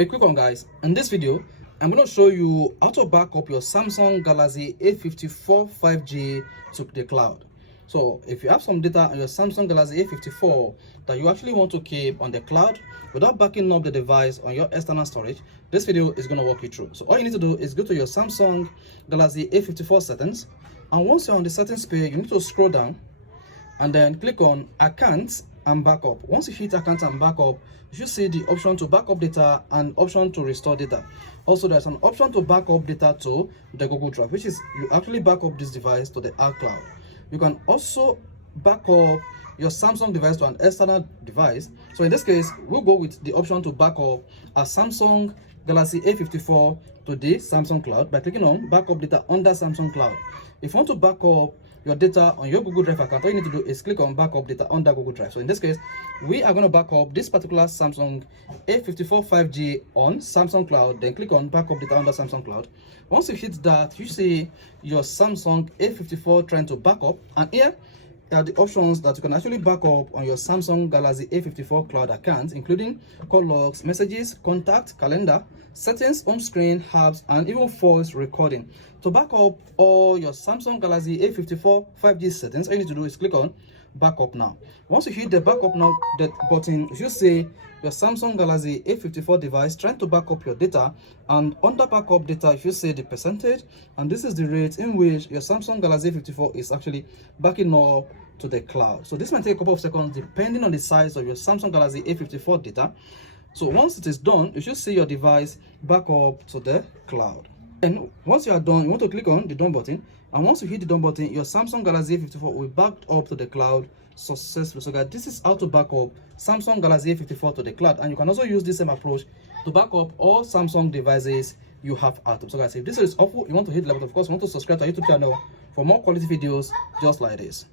A quick one, guys. In this video, I'm going to show you how to back up your Samsung Galaxy A54 5G to the cloud. So if you have some data on your Samsung Galaxy A54 that you actually want to keep on the cloud without backing up the device on your external storage, this video is going to walk you through. So all you need to do is go to your Samsung Galaxy A54 settings, and once you're on the settings page, you need to scroll down and then click on Accounts and Backup. Once you hit Accounts and Backup, you should see the option to back up data and option to restore data. Also, there's an option to back up data to the Google Drive, which is you actually back up this device to the iCloud. You can also back up your Samsung device to an external device. So in this case, we'll go with the option to back up a Samsung Galaxy A54 to the Samsung Cloud by clicking on Backup Data under Samsung Cloud. If you want to back up your data on your Google Drive account, all you need to do is click on Backup Data under Google Drive. So in this case, we are going to back up this particular Samsung A54 5G on Samsung Cloud, then click on Backup Data under Samsung Cloud. Once you hit that, you see your Samsung A54 trying to back up, and here are the options that you can actually back up on your Samsung Galaxy A54 cloud account, including call logs, messages, contact, calendar, settings, home screen, apps, and even voice recording. To back up all your Samsung Galaxy A54 5G settings, all you need to do is click on Backup Now. Once you hit the Backup Now button, you should see your Samsung Galaxy A54 device trying to back up your data, and under backup data, you should see the percentage, and this is the rate in which your Samsung Galaxy A54 is actually backing up to the cloud. So this might take a couple of seconds depending on the size of your Samsung Galaxy A54 data. So once it is done, you should see your device back up to the cloud. And once you are done, you want to click on the done button, and once you hit the done button, your Samsung Galaxy A54 will back up to the cloud successfully. So guys, this is how to back up Samsung Galaxy A54 to the cloud, and you can also use the same approach to back up all Samsung devices you have out of. So guys, if this is helpful, you want to hit the like button, of course, you want to subscribe to our YouTube channel for more quality videos just like this.